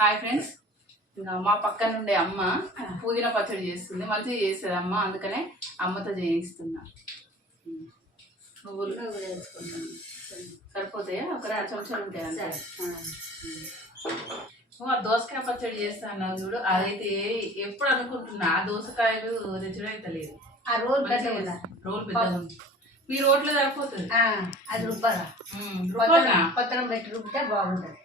Hi friends, మా పక్కన ఉండే అమ్మ పుదీనా పచ్చడి చేస్తుంది. మంచిగా చేస్తుంది అమ్మ, అందుకనే అమ్మతో చేయిస్తున్నా. నువ్వులు వేసుకుంటాను, సరిపోతాయా? ఒక 2 చెంచాలు ఉంటాయి అంతే. దోసకాయ పచ్చడి చేస్తాను చూడు, అదైతే ఎప్పుడు అనుకుంటున్నా ఆ దోసకాయలు తెచ్చడం అయితే లేదు. ఆ రోల్ రోల్ పెద్దగా ఉంది. మీ రోడ్లో సరిపోతుంది అది రుబ్బాగా పత్రం పెట్టి రుబ్బితే బాగుంటుంది.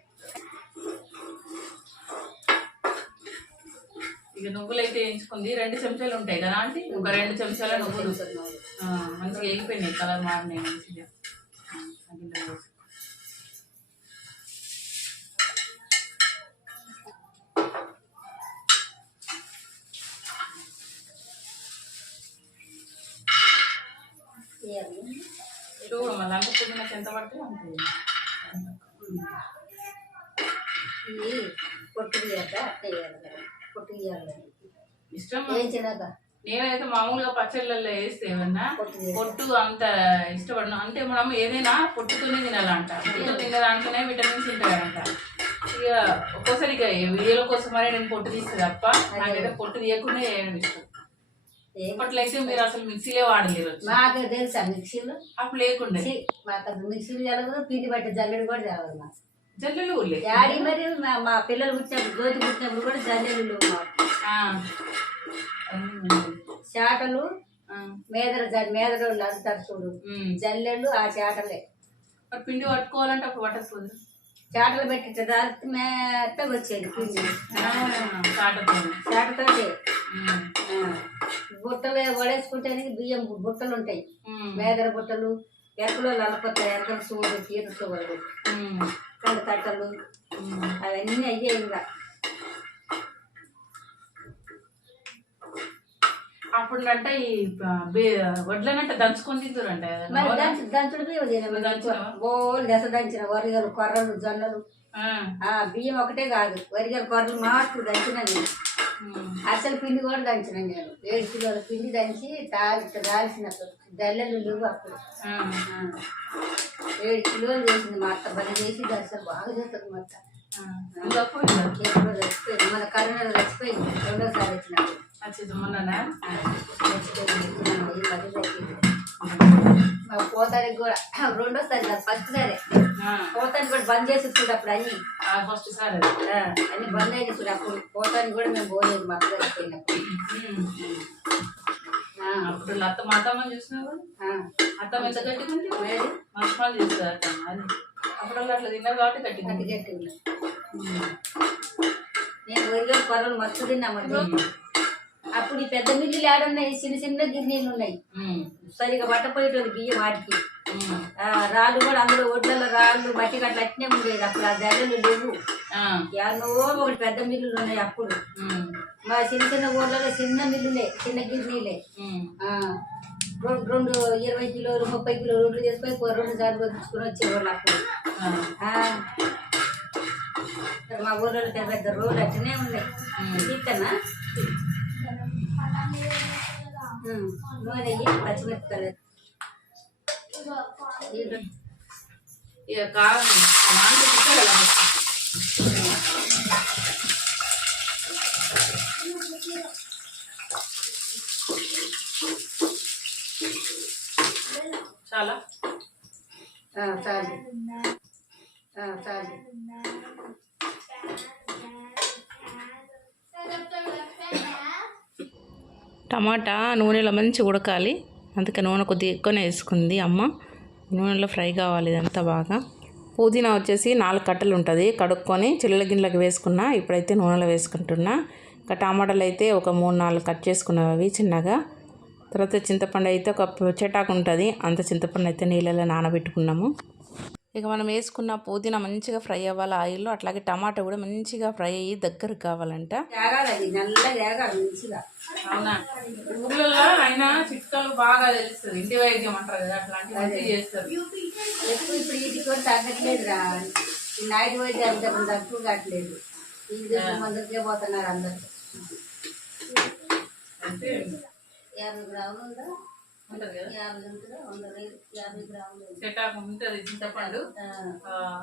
ఇక నువ్వులు అయితే వేయించుకుంది. 2 చెంచాలు ఉంటాయి కదా ఆంటీ, ఒక 2 చెంచాల నువ్వులు మంచిగా వేగిపోయినాయి, కలర్ మారినాయి మంచిగా. చూడు మళ్ళీ అంత పుదీనా ఎంత పడితే అంతే. పొట్టు తీయాలి ఇష్టం. నేనైతే మామూలుగా పచ్చళ్ళల్లో వేస్తే ఏమన్నా పొట్టు అంత ఇష్టపడను. అంటే మనం ఏదైనా పొట్టుతోనే తినాలంట, పొట్టుతో తినే దాంట్లోనే విటమిన్స్ ఉంటాయంట. ఇక ఒక్కోసారి ఇక వీడియోల కోసమనే నేను పొట్టు తీస్తే తప్ప నాకైతే పొట్టు తీయకుండా వేయడం ఇష్టం. అప్పట్లయితే మీరు అసలు మిక్సీలే వాడలేరు. మాకు తెలుసా మిక్సీలు అప్పుడు లేకుండా. మాకు మిక్సీలు తెలవదు, పిండి బట్టి జల్లెడు కూడా తెలవదు. మాకు జల్లెలు డాడీ మరి మా పిల్లలు పుట్టినప్పుడు గోతి పుట్టినప్పుడు కూడా జల్లెలు లేవు మాకు. చాటలు మేదరోళ్ళు అంటారు చూడు, జల్లెళ్ళు ఆ చాటలే. పిండి పట్టుకోవాలంటే అప్పుడు పట్టకపోదు, చాటలు పెట్టి మెత్తగా వచ్చేది పిండి. చాటతోటి బుట్టలు వడేసుకుంటే బియ్యం బుట్టలు ఉంటాయి, మేదర బుట్టలు, ఎక్కలో నలపతాయి, ఎక్కడ చూడు తీరుతో వాళ్ళు కండు తట్టలు అవన్నీ అయ్యే. ఇంకా అప్పుడు అంటే ఈ వడ్లనంటే దంచుకొని తింటారంట. దంచుడు బోలు దశ దంచిన వరిగలు కొర్రలు జొన్నలు బియ్యం ఒకటే కాదు, వరిగలు కొర్రలు మార్పు దంచిన నేను. అసలు పిండి కూడా దంచిన నేను. 7 కిలోల పిండి దంచి దాల్చిన దల్లెలు లేవు అప్పుడు. 7 కిలోలు చేసింది మా అత్త. బలి చేసి దర్శనం బాగా చేస్తుంది మా అత్త. ఎప్పుడో చచ్చిపోయింది, మన కరోనాలో చచ్చిపోయింది. 2వ సారి వచ్చినప్పుడు మా పోతానికి కూడా 2వ సారి కాదు, ఫస్ట్ సారే. పోతానికి కూడా బంద్ చేసి చూడు అప్పుడు అన్ని ఫస్ట్ సారి అన్ని బంద్ అయింది చూడు. అప్పుడు పోతానికి కూడా మేము పోలేదు, మా అత్త చచ్చిపోయినప్పుడు. అప్పుడు అత్త మా అత్తమ్మ చూసినావు, అత్తమ్మ ఎంత గట్టిగుంది, మసాలు చేస్తుంది అత్తమ్మ. అది అప్పుడు అట్లా తిన్నారు కాబట్టి గట్టి నేను వరిగలు కొర్రలు మస్తు తిన్నాము. అప్పుడు ఈ పెద్ద మిల్లులు ఏడున్నాయి, చిన్న చిన్న గిన్నెలు ఉన్నాయి. సరిగా పట్టపోయేటోళ్ళు బియ్యం వాటికి. రాళ్ళు కూడా అందులో ఒడ్లలో రాళ్ళు మట్టి గట్ల అట్నే ఉండేది. అప్పుడు ఆ జల్లెలు లేవు, ఎన్నో ఒకటి పెద్ద మిల్లులు ఉన్నాయి. అప్పుడు మా చిన్న చిన్న ఊర్లలో చిన్న మిల్లులే, చిన్న గిన్నెలే. 20 కిలోలు 30 కిలోలు రోడ్లు చేసుకొని 2 సార్లు పంపించుకొని వచ్చేవాళ్ళు అప్పుడు. మా ఊర్లలో పెద్ద పెద్ద రోడ్లు అట్లనే ఉన్నాయి. తీస్తానా నూనె పచ్చిమిరపకాయలు ఇక కారం చాలా చాలు చాలు. టమాటా నూనెలో మంచి ఉడకాలి, అందుకే నూనె కొద్దిగా ఎక్కువనే వేసుకుంది అమ్మ. నూనెలో ఫ్రై కావాలి ఇదంతా బాగా. పుదీనా వచ్చేసి 4 కట్టలు ఉంటుంది, కడుక్కొని చిల్లుల గిన్నెలకు వేసుకున్నా. ఇప్పుడైతే నూనెలో వేసుకుంటున్నా. ఇంకా టమాటాలు అయితే ఒక 3-4 కట్ చేసుకున్నావు అవి చిన్నగా. తర్వాత చింతపండు అయితే ఒక చెటాకు ఉంటుంది, అంత చింతపండు అయితే నీళ్ళలో నానబెట్టుకున్నాము. ఇక మనం వేసుకున్న పుదీనా మంచిగా ఫ్రై అవ్వాలి ఆయిల్లో. అట్లాగే టమాటా కూడా మంచిగా ఫ్రై అయ్యి దగ్గరకు కావాలంట. అవునా, ఊళ్ళలో అయినా చిట్కాలు బాగా తెలుస్తుంది, ఇంటి వైద్యం అంటారు కదా, అట్లాంటివి చేస్తారు. ఇప్పుడు వీటికి కూడా తగ్గట్లేదు రా, నైట్ వైద్యం తక్కువ కావట్లేదు. మందుకే పోతున్నారు అందరు. అంటే 50 గ్రాములు ఉందా ఉంటుంది కదా, 50 గ్రాములు చెటాకు ఉంటుంది. చింతపండు,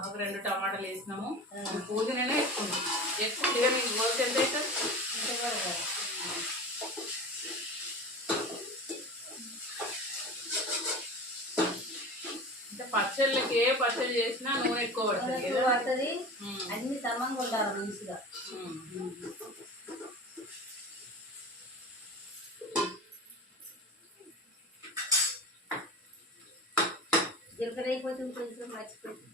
ఒక 2 టమాటాలు వేసినాము, పుదీనానే వేసుకున్నాం. ఎక్కువ పచ్చళ్ళకి ఏ పచ్చడి చేసినా నూనె ఎక్కువ పడుతుంది ఎక్కువ కదా. పడుతుంది. అన్ని సమంగా ఉండాలి మంచిగా. జీలకర్ర అయిపోతుంది కొంచెం మర్చిపోయింది.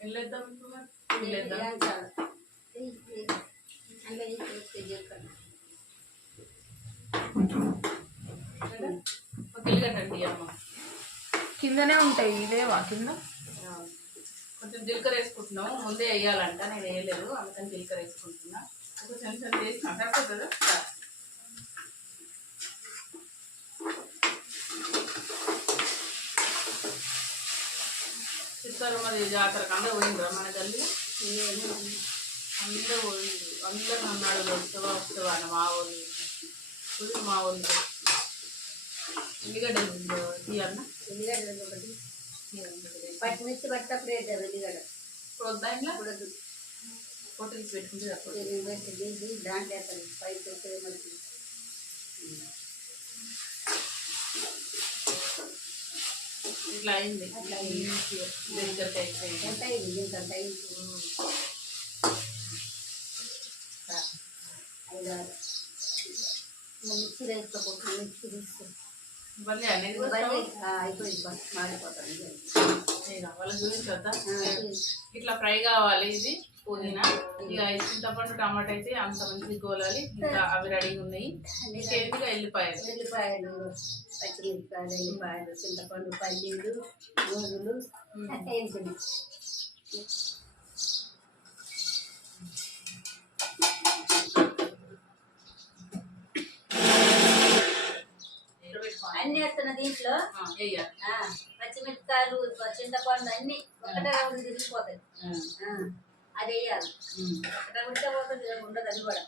వెళ్ళేద్దాం ఇప్పుడు మరి. అందులో జీలకర్ర ఉల్లిగడ్డండి అమ్మ కిందనే ఉంటాయి ఇదేవా కింద. కొంచెం జీలకర్ర వేసుకుంటున్నాము, ముందే వేయాలంట, నేను వేయలేదు అందుకని జీలకర్ర వేసుకుంటున్నా. కొంచెం కొంచెం వేసి సరిపోతుందా. చిత్తూరు జాతరకు అందరూ పోయిండ్రా మన గల్లి, అందరూ పోయింది. అందరు అన్నాడు వస్తావా అన్న మా వాళ్ళు ఫుల్ మా వాళ్ళు. ఉల్లిగడ్డ తీయన్న, ఉల్లిగడ్డ ఒకటి పచ్చిమిర్చి పట్టప్పుడు వేద్దాం. ఉల్లిగడ్డ ఇప్పుడు వద్దా ఇంట్లో ఇప్పుడు పొట్టు తీసి పెట్టుకుంటే దాంట్లో వేస్తాను. పైకి వస్తుంది మనకి. ఇట్లా అయింది. అట్లా దగ్గర అయిపోయింది. ఎంత అయింది? ఇంత అయింది. 5 6 మిక్సీ వేసుకోకపోతే మిక్సీ తీసుకో ఇబ్బంది అనేది అయిపోయింది. మారిపోతాను వాళ్ళ గురించి వద్దా. ఇట్లా ఫ్రై కావాలి. ఇది పుదీనా, ఇక చింతపండు టమాటా అయితే అంత మంచిగా గోలాలి. ఇంకా అవి రెడీగా ఉన్నాయి. ఇంకేంటిగా ఎల్లిపాయలు, పచ్చిమిరపకాయలు, ఎల్లిపాయలు, చింతపండు, పల్లీలు, నూనెలు వేసుకుని అన్ని వేస్తున్నా దీంట్లో. పచ్చిమిరపకాయలు, చింతపండు అన్ని ఒకటే రౌండ్ తిరిగిపోతాయి. అది వేయాలి. ఒకటే ఉంటే పోతుంది, ఉండదు. అది కూడా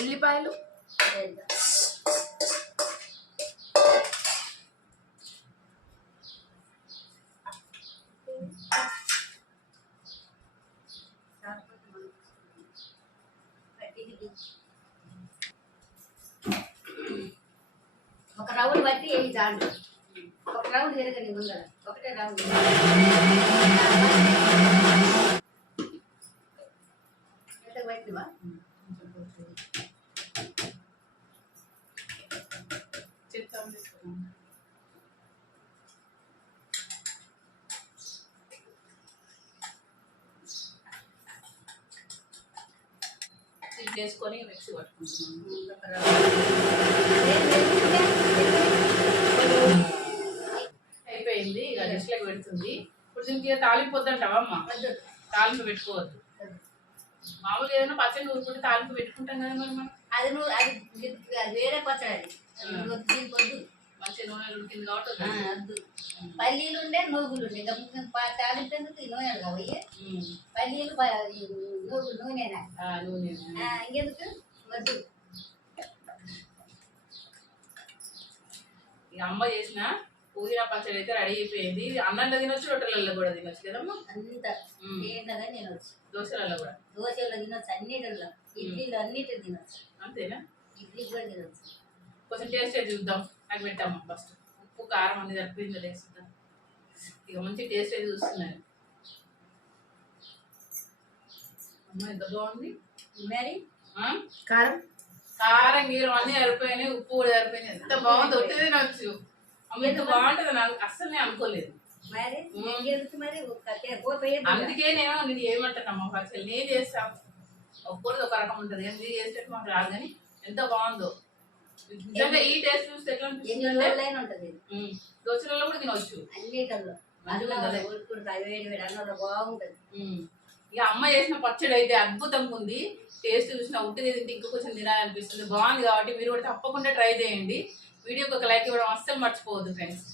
ఎల్లిపాయలు ఒక రౌండ్ బట్టి వేయి. దాంట్లో ఒక రౌండ్ తిరగని ముందర ఒకటే రౌండ్ పెట్టివా. చేసుకొని మిక్సీ పట్టుకుంటున్నాను. అయిపోయింది. ఇక డిష్లోకి పెడుతుంది. ఇప్పుడు దీనికి తాలింపు వద్దంటావా అమ్మ? తాలింపు పెట్టుకోవద్దు. మామూలుగా ఏదైనా పచ్చడి ఊరుకుంటే తాలింపు పెట్టుకుంటాం కదా మరి మనం. అది నువ్వు అది వేరే పచ్చడి. వద్దు మంచిగా నూనెలు ఉడికింది కాబట్టి వద్దు. పల్లీలు ఉండే నూగులు ఉండే తాలింపు ఎందుకు నూనెలు కావయ్యి. పల్లీలు నూనెనా ఇంకెందుకు వద్దు. ఇక అమ్మ చేసిన పుదీనా పచ్చడి అయితే రెడీ అయిపోయింది. అన్నంలో తినొచ్చు, రొట్టెలలో కూడా తినొచ్చు కదమ్మా. అంత ఏంటగా తినొచ్చు. దోశలలో కూడా, దోశలో తినొచ్చు, అన్నిటిలో, ఇడ్లీలో అన్నిటి తినొచ్చు. అంతేనా? ఇడ్లీ కూడా తినొచ్చు. కొంచెం టేస్ట్ అయితే చూద్దాం. అది పెట్టాము ఫస్ట్. ఉప్పు కారం అనేది సరిపోయిందో వేస్తుందాం. ఇక మంచి టేస్ట్ అయితే చూస్తున్నాను. అమ్మ ఎంత బాగుంది మరి. కారం కారం గీరం అన్నీ సరిపోయినాయి, ఉప్పు కూడా సరిపోయినాయి. ఎంత బాగుంది. వచ్చి తినొచ్చు. అమ్మ ఎంత బాగుంటుంది. నాకు అస్సలు నేను అనుకోలేదు. మరి అందుకే నేను ఏమంటానమ్మా పచ్చళ్ళు నేను చేస్తాను. ఒక్కరిది ఒక రకం ఉంటుంది కానీ మీరు చేసేటట్టు మాకు రాదు. కానీ ఎంత బాగుందో నిజంగా. ఈ టేస్ట్ చూస్తే ఎట్లా ఉంటుంది. దోశలలో కూడా తినవచ్చు. అన్నిటిలో బాగుంటుంది. ఇక అమ్మ చేసిన పచ్చడి అయితే అద్భుతంగా ఉంది. టేస్ట్ చూసిన ఉట్టిది తింటే ఇంకా కొంచెం తినాలనిపిస్తుంది. బాగుంది కాబట్టి మీరు కూడా తప్పకుండా ట్రై చేయండి. వీడియోకి ఒక లైక్ ఇవ్వడం అస్సలు మర్చిపోవద్దు ఫ్రెండ్స్.